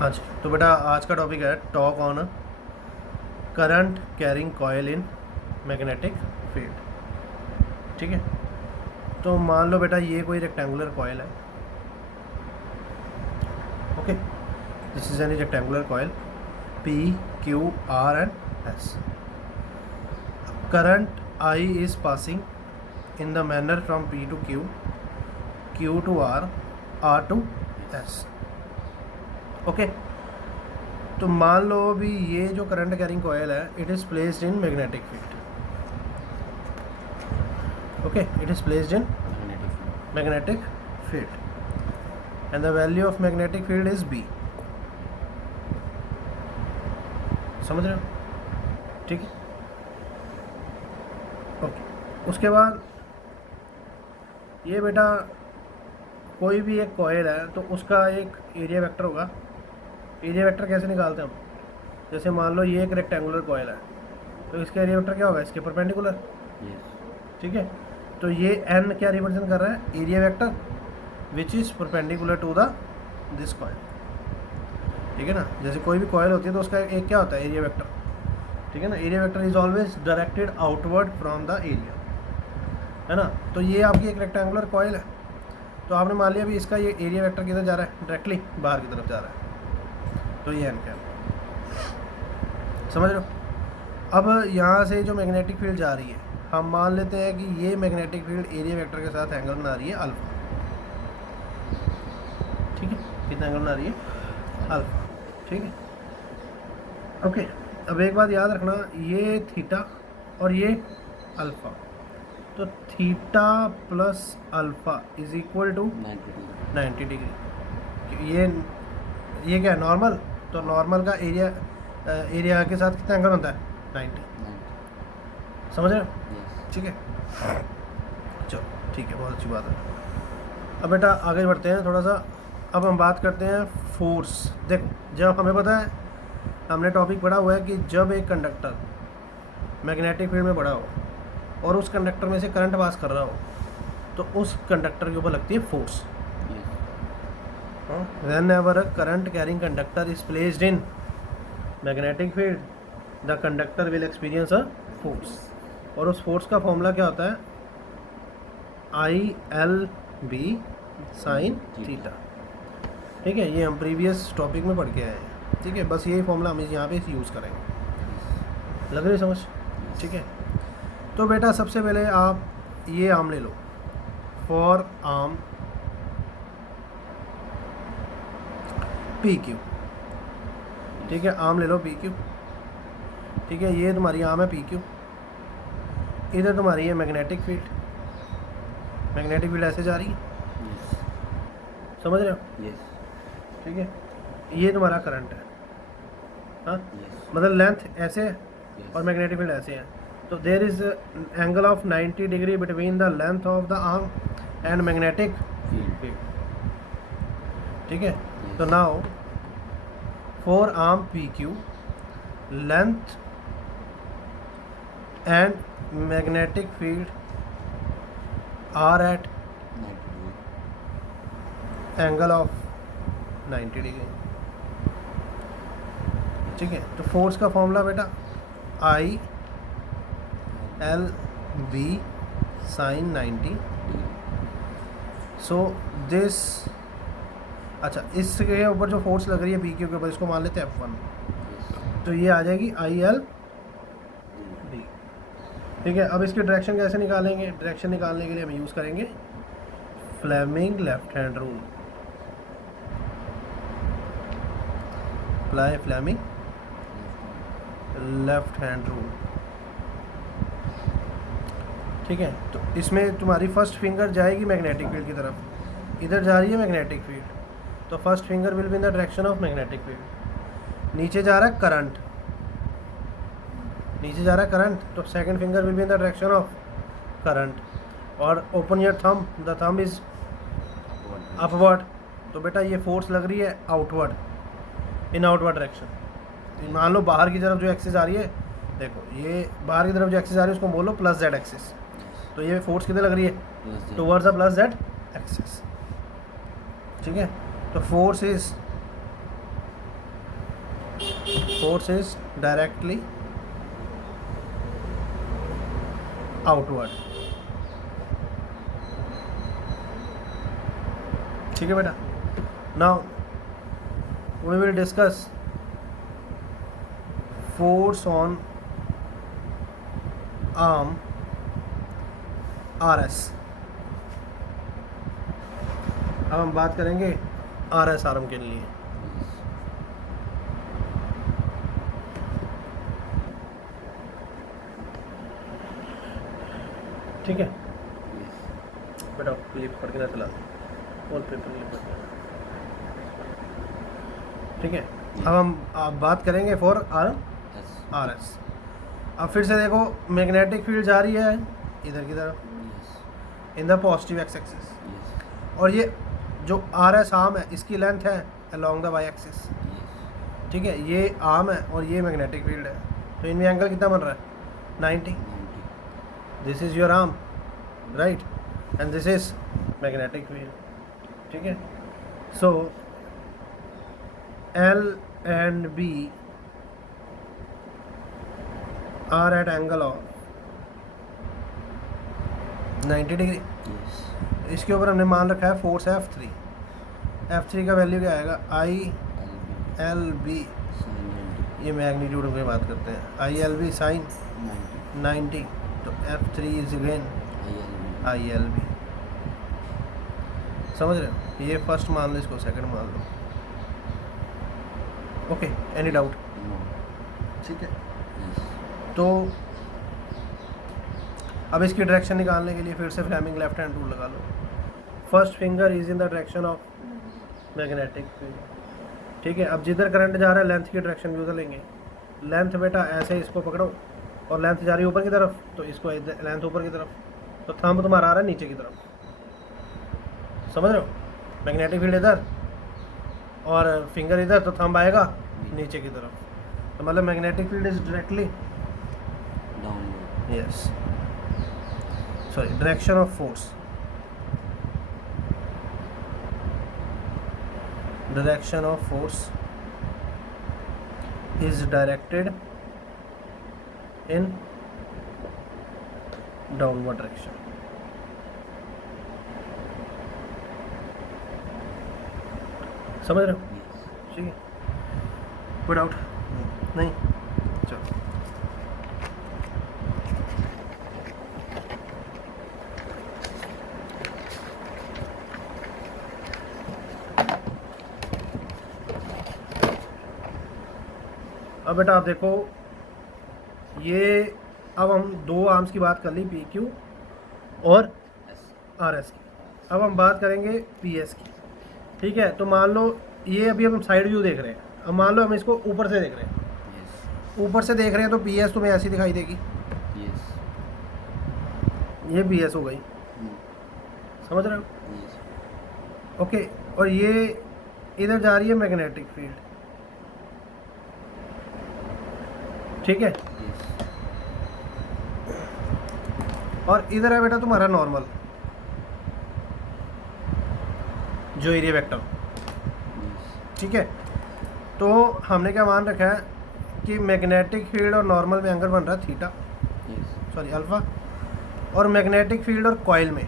हाँ जी, तो बेटा आज का टॉपिक है talk on current carrying coil in magnetic field. ठीक है, तो मान लो बेटा ये कोई रेक्टेंगुलर कॉयल है। Okay, this is any rectangular coil P, Q, R and S. Current I is passing in the manner from P to Q, Q to R, R to S. Okay, तो मान लो भी ये जो current carrying coil है it is placed in magnetic field. Okay, it is placed in magnetic field and the value of magnetic field is B। समझ रहे हो? ठीक है, ओके। उसके बाद ये बेटा कोई भी एक कॉयल है तो उसका एक एरिया वेक्टर होगा। एरिया वेक्टर कैसे निकालते हैं हम? जैसे मान लो ये एक रेक्टेंगुलर कॉयल है तो इसका एरिया वेक्टर क्या होगा? इसके परपेंडिकुलर। ठीक है, तो ये n क्या रिप्रेजेंट कर रहा है? Area vector which is perpendicular to the this coil. ठीक है ना, जैसे कोई भी कॉयल होती है तो उसका एक क्या होता है? Area vector. ठीक है ना, area vector is always directed outward from the area, है ना। तो ये आपकी एक रेक्टेंगुलर कॉयल है तो आपने मान लिया भी इसका ये एरिया वेक्टर किधर जा रहा है? डायरेक्टली बाहर की तरफ जा रहा है, तो ये n क्या है, समझ रहे हो? अब यहाँ से जो मैग्नेटिक फील्ड जा रही है हम मान लेते हैं कि ये मैग्नेटिक फील्ड एरिया वेक्टर के साथ एंगल बना रही है अल्फा। ठीक है, कितना एंगल बना रही है? अल्फा। ठीक है, ओके। अब एक बात याद रखना, ये थीटा और ये अल्फा, तो theta plus alpha is equal to 90 degree. ये क्या है? नॉर्मल। तो नॉर्मल का एरिया के साथ कितना एंगल बनता है? 90। समझ रहे हो? ठीक है, चलो ठीक है, बहुत अच्छी बात है। अब बेटा आगे बढ़ते हैं थोड़ा सा। अब हम बात करते हैं फोर्स। देखो, जब हमें पता है, हमने टॉपिक पढ़ा हुआ है कि जब एक कंडक्टर मैग्नेटिक फील्ड में पड़ा हो और उस कंडक्टर में से करंट पास कर रहा हो तो उस कंडक्टर के ऊपर लगती है force. When ever a current carrying conductor is placed in magnetic field the conductor will experience a force. और उस फोर्स का फॉर्मूला क्या होता है? ILB sine theta. ठीक है, ये हम प्रीवियस टॉपिक में पढ़ के आए हैं। ठीक है, बस यही फॉर्मूला हम यहाँ पे यूज़ करेंगे। लग रही समझ? ठीक है, तो बेटा सबसे पहले आप ये आर्म ले लो, फॉर आर्म PQ। ठीक है, आर्म ले लो PQ। ठीक है, ये तुम्हारी आर्म है PQ। इधर तुम्हारी है मैग्नेटिक फील्ड। मैग्नेटिक फील्ड ऐसे जा रही है, समझ रहे हो? ठीक है, ये तुम्हारा करंट है। हाँ, मतलब लेंथ ऐसे है और मैग्नेटिक फील्ड ऐसे है, तो there is angle of 90 degree between the length of the arm and magnetic field. ठीक है, तो now for arm PQ length and magnetic field are at angle of 90 degree. ठीक है, तो फोर्स का फॉर्मूला बेटा ILB साइन 90। सो दिस, अच्छा, इसके ऊपर जो फोर्स लग रही है PQ के ऊपर, इसको मान लेते हैं F1, तो ये आ जाएगी ILB। ठीक है, अब इसकी डायरेक्शन कैसे निकालेंगे? डायरेक्शन निकालने के लिए हम यूज़ करेंगे Fleming left hand rule. Apply Fleming left hand rule. ठीक है, तो इसमें तुम्हारी फर्स्ट फिंगर जाएगी मैग्नेटिक फील्ड की तरफ। इधर जा रही है मैग्नेटिक फील्ड, तो first finger will be in the direction of magnetic field. नीचे जा रहा है करंट, नीचे जा रहा है करंट, तो second finger will be in the direction of current. और open your thumb, the thumb is upward. तो बेटा ये फोर्स लग रही है आउटवर्ड, इन आउटवर्ड डायरेक्शन। मान लो बाहर की तरफ जो एक्सिस आ रही है, देखो ये बाहर की तरफ जो एक्सिस आ रही है उसको बोलो प्लस जेड एक्सिस। तो ये फोर्स किधर लग रही है? Towards the plus Z axis. ठीक है, तो force is force is directly outward. ठीक है बेटा. Now we will discuss force on arm RS. अब हम बात करेंगे RS आर्म के लिए. ठीक है बेटा, क्लिप पढ़ के ना चला और पेपर नहीं पढ़. ठीक है. अब हम बात करेंगे फॉर आर एस. अब फिर से देखो, मैग्नेटिक फील्ड जा रही है इधर की तरफ in the positive x axis, और ये जो आर एस आर्म है इसकी लेंथ है अलोंग द वाई एक्सिस. ठीक है, ये आर्म है और ये मैग्नेटिक फील्ड है, तो इनमें एंगल कितना बन रहा है? 90. This is your arm, right, and this is magnetic field. ठीक है. सो L and B are at angle of 90 degree. इसके ऊपर हमने मान रखा है फोर्स F3. F3 का वैल्यू क्या आएगा? ILB. ये मैग्नीट्यूड की बात करते हैं. ILB साइन 90, तो F3 इज अगेन ILB. समझ रहे हो? ये फर्स्ट मान लो, इसको सेकंड मान लो. Okay, any doubt? ठीक है. तो अब इसकी डायरेक्शन निकालने के लिए फिर से फ्लेमिंग लेफ्ट हैंड रूल लगा लो. First finger is in the direction of magnetic field. ठीक है. अब जिधर करंट जा रहा है लेंथ की डायरेक्शन भी उधर लेंगे. लेंथ बेटा ऐसे इसको पकड़ो और लेंथ जा रही है ऊपर की तरफ, तो इसको लेंथ ऊपर की तरफ, तो थंब तुम्हारा आ रहा है नीचे की तरफ. समझ रहे हो? मैग्नेटिक फील्ड इधर और फिंगर इधर, तो थंब आएगा नीचे की तरफ. तो मतलब magnetic field is directly downward. Yes, sorry, direction of force. Direction of force is directed in downward direction. समझ रहे हो? ठीक है. कोई डाउट? नहीं. चलो. अब बेटा आप देखो, ये अब हम दो आर्म्स की बात कर ली, PQ और RS की. अब हम बात करेंगे PS की. ठीक है. तो मान लो ये अभी हम साइड व्यू देख रहे हैं. अब मान लो हम इसको ऊपर से देख रहे हैं. ऊपर से देख रहे हैं तो PS तुम्हें ऐसी दिखाई देगी. ये PS हो गई. समझ रहे हो? ओके. और ये इधर जा रही है मैग्नेटिक फील्ड. ठीक है. और इधर है बेटा तुम्हारा नॉर्मल जो एरिया वेक्टर. ठीक है. तो हमने क्या मान रखा है कि मैग्नेटिक फील्ड और नॉर्मल में एंगल बन रहा है थीटा, सॉरी अल्फा, और मैग्नेटिक फील्ड और कॉइल में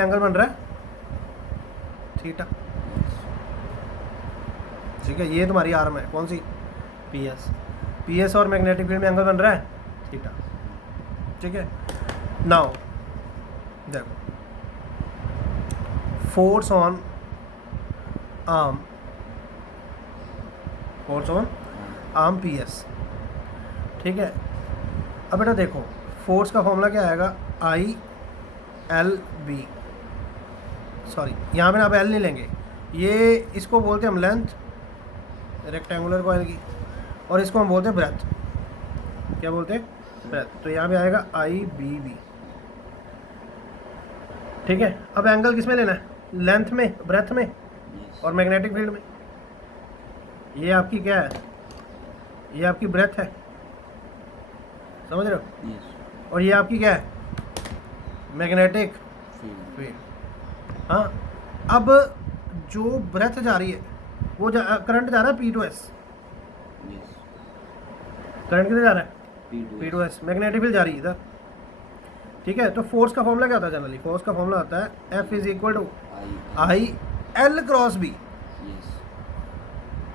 एंगल बन रहा है थीटा. ठीक है. ये तुम्हारी आर्म है, कौन सी? PS और मैग्नेटिक फील्ड में एंगल बन रहा है थीटा. ठीक है. नाउ देखो, फोर्स ऑन आर्म PS. ठीक है. अब बेटा देखो, फोर्स का फॉर्मूला क्या आएगा? ILB. सॉरी, यहाँ पे आप L नहीं लेंगे, ये इसको बोलते हैं हम लेंथ रेक्टेंगुलर कॉइल की, और इसको हम बोलते हैं ब्रेथ. क्या बोलते हैं? ब्रेथ. तो यहाँ पे आएगा IBB. ठीक है. अब एंगल किस में लेना है? लेंथ में, ब्रेथ में और मैग्नेटिक फील्ड में. ये आपकी क्या है? ये आपकी ब्रेथ है. समझ रहे हो? और ये आपकी क्या है? Magnetic field. हाँ. अब जो ब्रेथ जा रही है वो करंट जा रहा है P to S. Yes. Current किधर जा रहा है? P2S. P2S, मैग्नेटिक फील्ड जा रही है इधर, ठीक है। तो फोर्स का फॉर्मूला क्या होता है जनरली? फोर्स का फॉर्मूला होता है F is equal to I L cross B, Yes.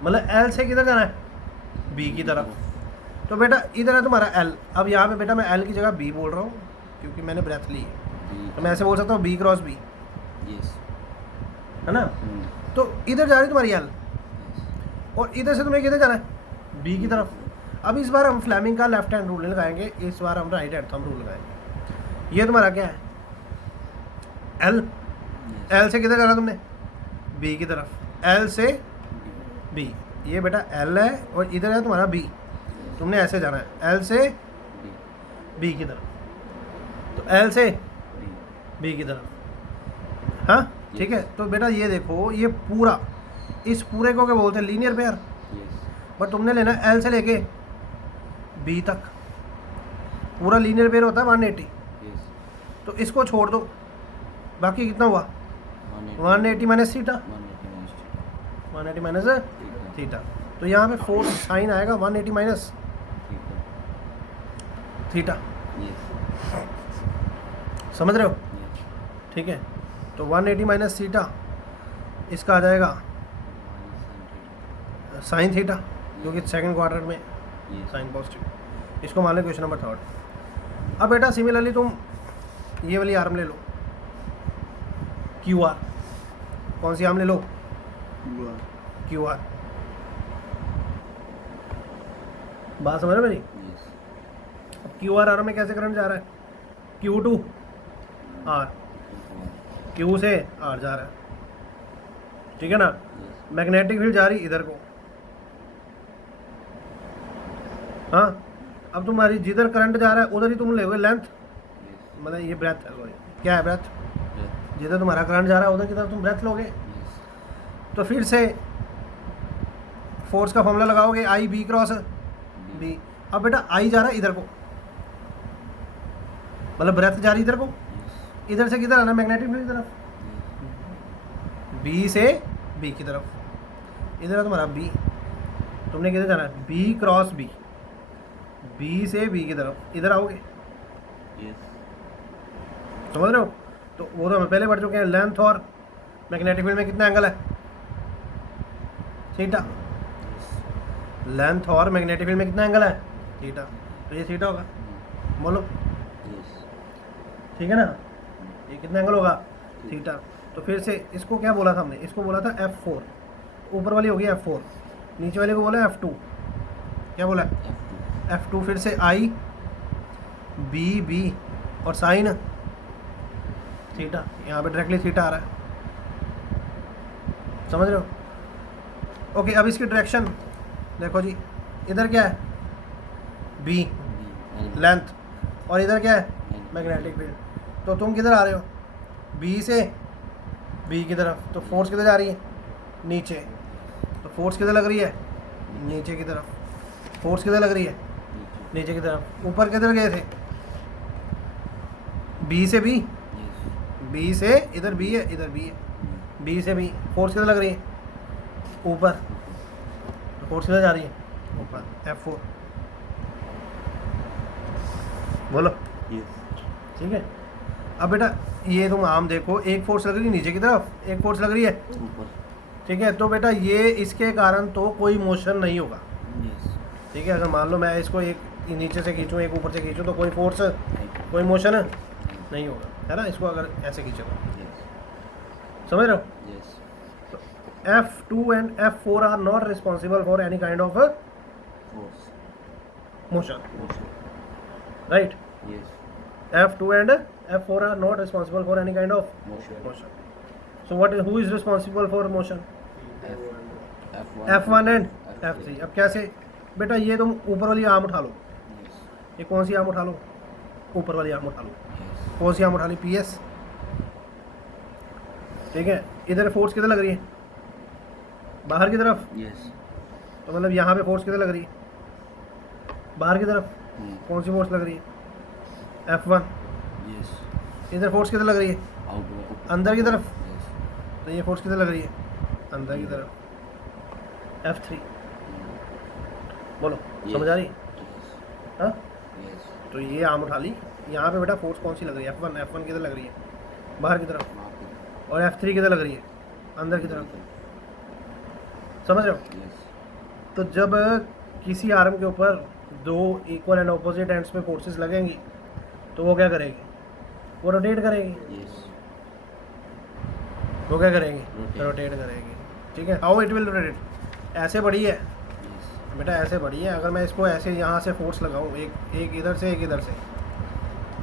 मतलब एल से किधर जाना है? बी की तरफ। तो बेटा इधर है तुम्हारा एल, अब यहाँ पे बेटा मैं एल की जगह बी बोल रहा हूँ क्योंकि मैंने ब्रेथ ली है, B. तो मैं ऐसे बोल सकता हूँ बी क्रॉस बी, Yes. है ना। Hmm. तो इधर जा रही है तुम्हारी एल, Yes. और इधर से तुम्हें किधर जाना है? बी की तरफ। अब इस बार हम फ्लेमिंग का लेफ्ट हैंड रूल नहीं लगाएंगे, इस बार हम राइट हैंड थंब रूल लगाएंगे। ये तुम्हारा क्या है? L, Yes. एल से किधर जाना तुमने? बी की तरफ, एल से B. बी। ये बेटा एल है और इधर है तुम्हारा बी, तुमने ऐसे जाना है एल से B. बी की तरफ, तो एल से B. बी की तरफ, हाँ ठीक है। तो बेटा ये देखो, ये पूरा, इस पूरे को क्या बोलते हैं? Linear pair. Yes. बट तुमने लेना है एल से लेके बी तक, पूरा लीनियर पेयर होता है 180। Yes. तो इसको छोड़ दो, बाकी कितना हुआ? 180. 180 minus theta, 180 minus theta. 180 minus Theta. Theta. तो यहाँ पे फोर्स साइन आएगा 180 माइनस Theta. Theta, Yes. समझ रहे हो? Yes. ठीक है। तो 180 माइनस थीटा, इसका आ जाएगा Minus sin theta. Sine theta, क्योंकि सेकंड क्वार्टर में Yes. Sine positive. इसको मान लो क्वेश्चन नंबर 3। अब बेटा सिमिलरली तुम ये वाली आर्म ले लो, क्यू आर। कौन सी आर्म ले लो? Q R. बात समझ रहे हो मेरी? Yes. अब क्यू आर में कैसे करंट जा रहा है? क्यू टू आर, क्यू से आर जा रहा है, ठीक है ना। Yes. मैग्नेटिक फील्ड जा रही इधर को, हाँ। अब तुम्हारी जिधर करंट जा रहा है उधर ही तुम लोगे लेंथ, Yes. मतलब ये ब्रेथ है, सॉरी क्या है ब्रेथ? Breath. जिधर तुम्हारा करंट जा रहा है उधर की तरफ तुम ब्रेथ लोगे। Yes. तो फिर से फोर्स का फॉर्मूला लगाओगे, आई बी क्रॉस B. बी। अब बेटा आई जा रहा है इधर को, मतलब ब्रेथ जा रही इधर को, Yes. इधर से किधर आना? मैग्नेटिक फील्ड की तरफ, Yes. बी से बी की तरफ। इधर है तुम्हारा बी, तुमने किधर जाना है? बी क्रॉस बी, बी से बी की तरफ इधर आओगे, Yes. समझ रहे हो? तो वो तो हमें पहले पढ़ चुके हैं, लेंथ और मैग्नेटिक फील्ड में कितना एंगल है? थीटा। Yes. लेंथ और मैग्नेटिक फील्ड में कितना एंगल है? थीटा। तो ये थीटा होगा, बोलो, Yes. ठीक है ना। ये कितना एंगल होगा? थीटा। तो फिर से इसको क्या बोला था हमने? इसको बोला था F4, ऊपर वाली होगी F4, नीचे वाले को बोला F2। क्या बोला? F2. F2। फिर से आई बी बी और साइन थीटा, यहाँ पे डायरेक्टली थीटा आ रहा है, समझ रहे हो? ओके, अब इसकी डायरेक्शन देखो जी, इधर क्या है? B B. लेंथ, और इधर क्या है? Magnetic field. तो तुम किधर आ रहे हो? बी से बी की तरफ। तो फोर्स किधर जा रही है? नीचे। तो फोर्स किधर लग रही है? नीचे की तरफ। फोर्स किधर लग रही है? नीचे. नीचे की तरफ। ऊपर किधर गए थे? बी से बी, Yes. बी से इधर बी है, इधर बी है, Hmm. बी से बी। फोर्स किधर लग रही है? ऊपर। तो फोर्स किधर जा रही है? ऊपर, F4। बोलो, Yes. ठीक है। अब बेटा ये तुम आम देखो, एक फोर्स लग रही है नीचे की तरफ, एक फोर्स लग रही है, ऊपर. ठीक है। तो बेटा ये इसके कारण तो कोई मोशन नहीं होगा, Yes. ठीक है। अगर मान लो मैं इसको एक नीचे से खींचूँ, एक ऊपर से खींचूँ, तो कोई फोर्स, Right. कोई मोशन Right. नहीं होगा, है ना। इसको अगर ऐसे खींचो, Yes. समझ रहे हो? Yes. F2 and F4 are not responsible for any kind of Force. motion, Motion. right? Yes. F2 and F4 are not responsible for any kind of Motion. motion. So who is responsible for motion? F1. F1 and F3। अब कैसे? बेटा ये तुम ऊपर वाली arm उठा लो, Yes. ये कौन सी आर्म उठा लो? ऊपर वाली आर्म उठा लो। Yes. कौन सी आर्म उठा ली? PS, ठीक है। इधर फोर्स किधर लग रही है? बाहर की तरफ। Yes. तो मतलब यहाँ पे फोर्स किधर लग रही है? बाहर की तरफ। Hmm. कौन सी फोर्स लग रही है? F1। Yes. इधर फोर्स किधर लग रही है? Outward. अंदर की तरफ। Yes. तो ये फोर्स किधर लग रही है? अंदर की तरफ, F3। बोलो, Yes. समझ आ रही? Yes. हाँ, Yes. तो ये आम उठा ली। यहाँ पे बेटा फोर्स कौन सी लग रही है? F1 किधर लग रही है? बाहर की तरफ। वहाँ पे और F3 किधर लग रही है? अंदर की तरफ। समझ रहे हो? Yes. तो जब किसी आर्म के ऊपर दो इक्वल एंड ऑपोजिट एंड्स पे फोर्सेस लगेंगी तो वो क्या करेगी? वो रोटेट करेगी। Yes. वो क्या करेगी? Rotate. रोटेट करेगी। ठीक है, हाउ इट विल रोटेट? ऐसे बढ़ी है Yes. बेटा, ऐसे बढ़ी है। अगर मैं इसको ऐसे यहाँ से फोर्स लगाऊँ, एक इधर से, एक इधर से,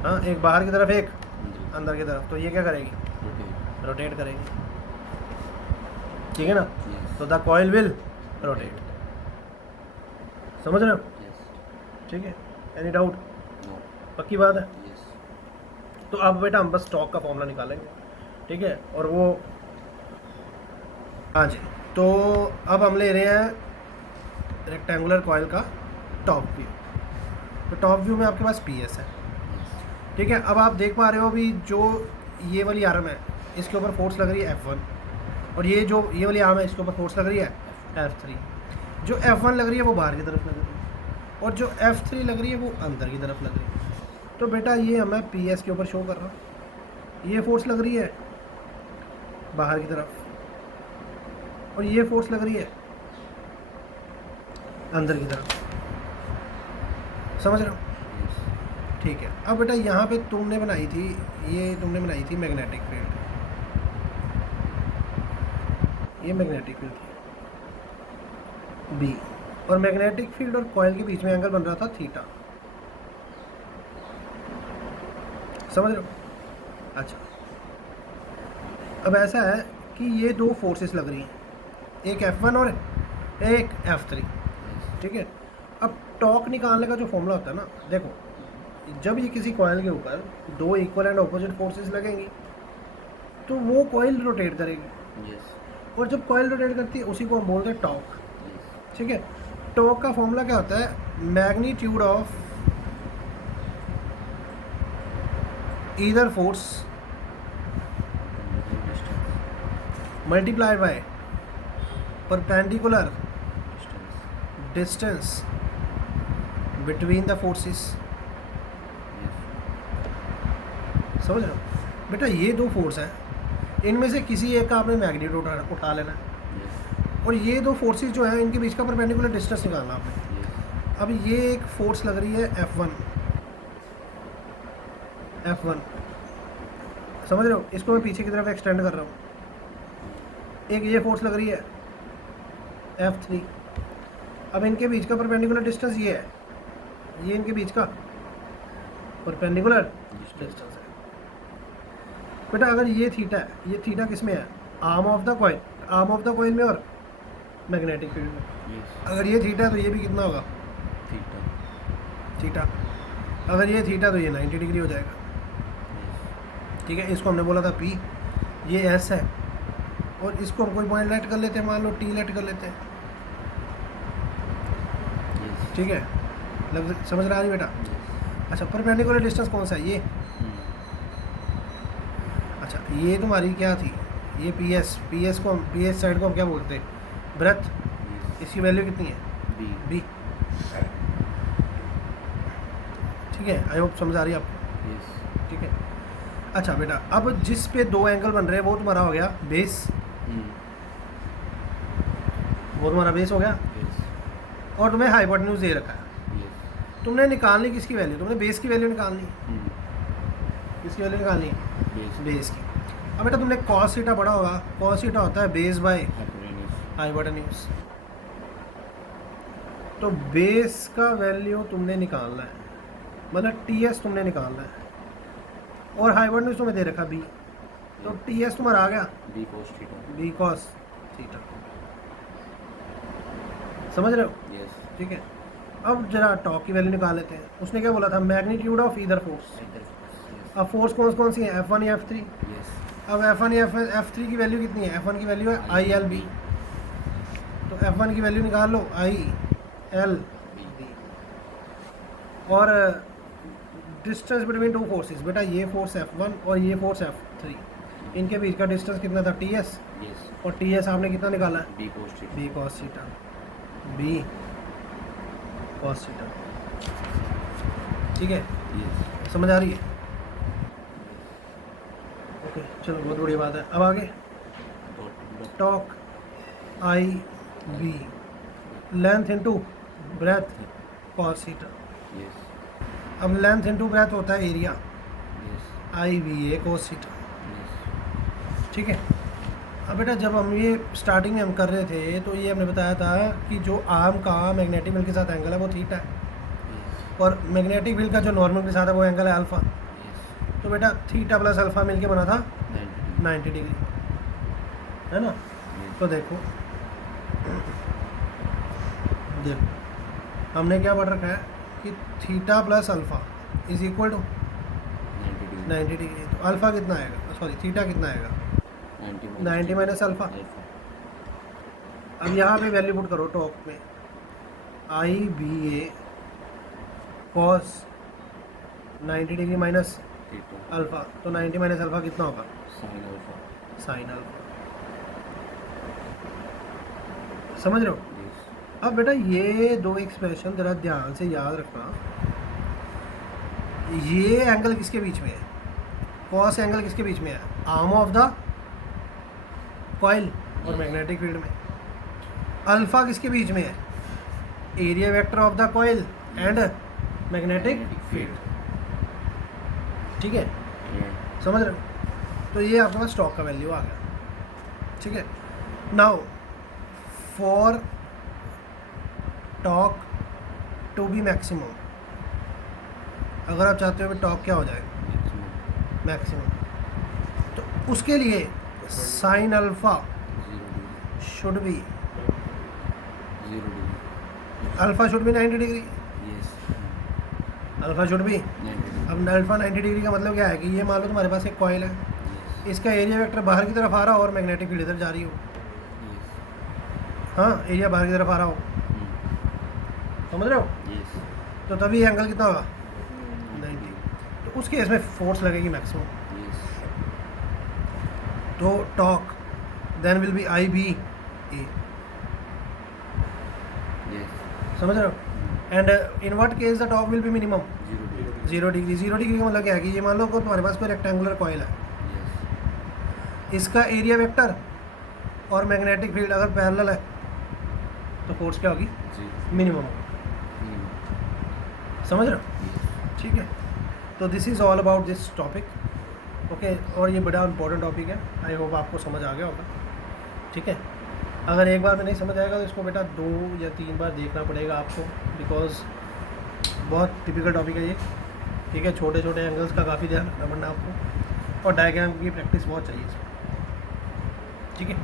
हाँ, एक बाहर की तरफ, एक अंदर अंदर की तरफ, तो ये क्या करेगी? rotate. रोटेट करेगी। ठीक है ना? Yes. तो द कॉइल विल रोटेट। समझ रहे हो? Yes. ठीक है, एनी डाउट? No. पक्की बात है? Yes. तो अब बेटा हम बस टॉर्क का फॉर्मूला निकालेंगे। ठीक है, और वो, हाँ जी, तो अब हम ले रहे हैं रेक्टेंगुलर कॉइल का टॉप व्यू। तो टॉप व्यू में आपके पास PS है। Yes. ठीक है, अब आप देख पा रहे हो भी जो ये वाली आर्म है इसके ऊपर फोर्स लग रही है F1, और ये जो ये वाली आर्म है इसके ऊपर फोर्स लग रही है F3। जो F1 लग रही है वो बाहर की तरफ लग रही है, और जो F3 लग रही है वो अंदर की तरफ लग रही है। तो बेटा ये मैं PS के ऊपर शो कर रहा हूँ। ये फोर्स लग रही है बाहर की तरफ, और ये फोर्स लग रही है अंदर की तरफ। समझ रहे हो? Yes. ठीक है, अब बेटा यहाँ पे तुमने बनाई थी, ये तुमने बनाई थी मैग्नेटिक फील्ड। ये मैग्नेटिक फील्ड थी B, और मैग्नेटिक फील्ड और कॉइल के बीच में एंगल बन रहा था थीटा। समझ रहे हो? अच्छा, अब ऐसा है कि ये दो फोर्सेस लग रही हैं, एक F1 और एक F3। Yes. ठीक है, अब टॉर्क निकालने का जो फॉर्मूला होता है ना, देखो, जब ये किसी कॉइल के ऊपर दो इक्वल एंड ऑपोजिट फोर्सेस लगेंगी तो वो कॉइल रोटेट करेगी, Yes. और जब कॉइल रोटेट करती है उसी को हम बोलते हैं टॉर्क। Yes. ठीक है, टॉर्क का फॉर्मूला क्या होता है? Magnitude of either force Distance. Multiply by perpendicular Distance. Distance between the forces. Yes. समझ रहे हो बेटा? ये दो फोर्स हैं, इनमें से किसी एक का आपने मैग्नीट्यूड उठा लेना है, Yes. और ये दो फोर्सेस जो हैं इनके बीच का परपेंडिकुलर डिस्टेंस निकालना आपने। Yes. अब ये एक फोर्स लग रही है F1, समझ रहे हो? इसको मैं पीछे की तरफ एक्सटेंड कर रहा हूँ। एक ये फोर्स लग रही है F3। अब इनके बीच का परपेंडिकुलर डिस्टेंस ये है, ये इनके बीच का परपेंडिकुलर डिस्टेंस है। बेटा अगर ये थीटा है, ये थीटा किस में है? Arm of the coil, arm of the coil में और मैग्नेटिक फील्ड में। Yes. अगर ये थीटा है तो ये भी कितना होगा? Theta. थीटा। अगर ये थीटा तो ये 90 डिग्री हो जाएगा। Yes. ठीक है, इसको हमने बोला था P, ये S है, और इसको हम कोई पॉइंट लेट कर लेते हैं, मान लो T लेट कर लेते हैं। Yes. ठीक है, समझ रहा है बेटा? Yes. अच्छा, परपेंडिकुलर डिस्टेंस कौन सा है? ये। अच्छा, ये तुम्हारी क्या थी? ये PS को हम, PS साइड को हम क्या बोलते हैं? ब्रेथ। Yes. इसकी वैल्यू कितनी है? B. B। ठीक है, आई होप समझ आ रही है आपको? Yes. ठीक है, अच्छा बेटा, अब जिस पे दो एंगल बन रहे हैं वो तुम्हारा हो गया बेस, वो तुम्हारा बेस हो गया, Yes. और तुम्हें हाइपोटेन्यूज दे रखा है। Yes. तुमने निकालनी किसकी वैल्यू? तुमने बेस की वैल्यू निकालनी। किसकी वैल्यू निकालनी है? Base. बेस की। अब बेटा तुमने कॉस थीटा पढ़ा होगा, कॉस थीटा होता है बेस बाय Hypotenuse. हाइपोटेन्यूज। तो बेस का वैल्यू तुमने निकालना है, मतलब TS तुमने निकालना है, और हाइपोटेन्यूज तुम्हें दे रखा B, तो TS तुम्हारा आ गया B cos theta. B cos theta. समझ रहे हो? Yes. ठीक है, अब जरा टॉर्क की वैल्यू निकाल लेते हैं। उसने क्या बोला था? Magnitude of either force. Yes. अब फोर्स कौन कौन सी है? F1 या F3। Yes. अब F1 या F3 की वैल्यू कितनी है? F1 की वैल्यू है ILB, तो F1 की वैल्यू निकाल लो ILB। और डिस्टेंस बिटवीन टू फोर्सेस, बेटा ये फोर्स F1 और ये फोर्स F3, इनके बीच का डिस्टेंस कितना था? TS, Yes. और TS आपने कितना निकाला है? B cos theta. B cos theta. B cos theta. ठीक है, Yes. समझ आ रही है? ओके चलो, बहुत बढ़िया बात है। अब आगे Dot. Torque I B, length into breadth cos theta. Yes. अब लेंथ इनटू ब्रेथ होता है area, Yes. I B A cos theta. Yes. ठीक है, अब बेटा जब हम ये स्टार्टिंग में हम कर रहे थे तो ये हमने बताया था कि जो आर्म का मैग्नेटिक फील्ड के साथ एंगल है वो थीटा है, Yes. और मैग्नेटिक फील्ड का जो नॉर्मल के साथ है वो एंगल है अल्फ़ा। Yes. तो बेटा थीटा प्लस अल्फ़ा मिलके बना था 90. 90 डिग्री, है ना? Yes. तो देखो हमने क्या पढ़ रखा है कि theta plus alpha is equal to 90 degree. 90 degree. तो अल्फ़ा कितना आएगा, सॉरी थीटा कितना आएगा? 90 minus alpha. अब यहाँ पे वैल्यू पुट करो टॉप में, I B A cos 90 degree minus Theta. Alpha, तो 90 माइनस अल्फ़ा कितना होगा? Sin alpha. Sine alpha. समझ रहे हो? Yes. अब बेटा ये दो एक्सप्रेशन ज़रा ध्यान से याद रखना, ये एंगल किसके बीच में है? कॉस एंगल किसके बीच में है? आर्म ऑफ द कॉइल और मैग्नेटिक फील्ड में। अल्फा किसके बीच में है? Area vector of the coil and magnetic field. ठीक है, Yeah. समझ रहे हो? तो ये आपके पास स्टॉक का वैल्यू आ गया। ठीक है, now for torque to be maximum, अगर आप चाहते हो कि टॉक क्या हो जाए? Maximum. मैक्सिमम, तो उसके लिए sine alpha 0 degree. Should be, 0 degree. Alpha should be 90 degree, Yes. Alpha should be. 90 degree. अब अल्फा 90 डिग्री का मतलब क्या है कि ये मान लो तुम्हारे पास एक कॉइल है, Yes. इसका एरिया वेक्टर बाहर की तरफ आ रहा हो और मैग्नेटिक फील्ड इधर जा रही हो। Yes. हाँ, एरिया बाहर की तरफ आ रहा हो, समझ रहे हो? Yes. तो तभी एंगल कितना होगा? 90। तो उस केस में फोर्स लगेगी मैक्सिमम। Yes. तो torque then will be I B A, Yes. समझ रहे हो? And in what case the torque will be minimum? 0 degree. 0 degree. 0 degree का मतलब क्या है कि ये मान लो कि तुम्हारे पास कोई रेक्टेंगुलर कॉइल है, Yes. इसका एरिया वेक्टर और मैग्नेटिक फील्ड अगर पैरेलल है तो फोर्स क्या होगी? 0. मिनिमम। समझ रहे हो? Yes. ठीक है, तो this is all about this topic. Okay, और ये बड़ा इंपॉर्टेंट टॉपिक है, आई होप आपको समझ आ गया होगा। ठीक है, अगर एक बार में नहीं समझ आएगा तो इसको बेटा 2 या 3 बार देखना पड़ेगा आपको, बिकॉज बहुत टिपिकल टॉपिक है ये। ठीक है, छोटे छोटे एंगल्स का काफ़ी ध्यान रखना पड़ना आपको, और डायग्राम की प्रैक्टिस बहुत चाहिए इसमें। ठीक है।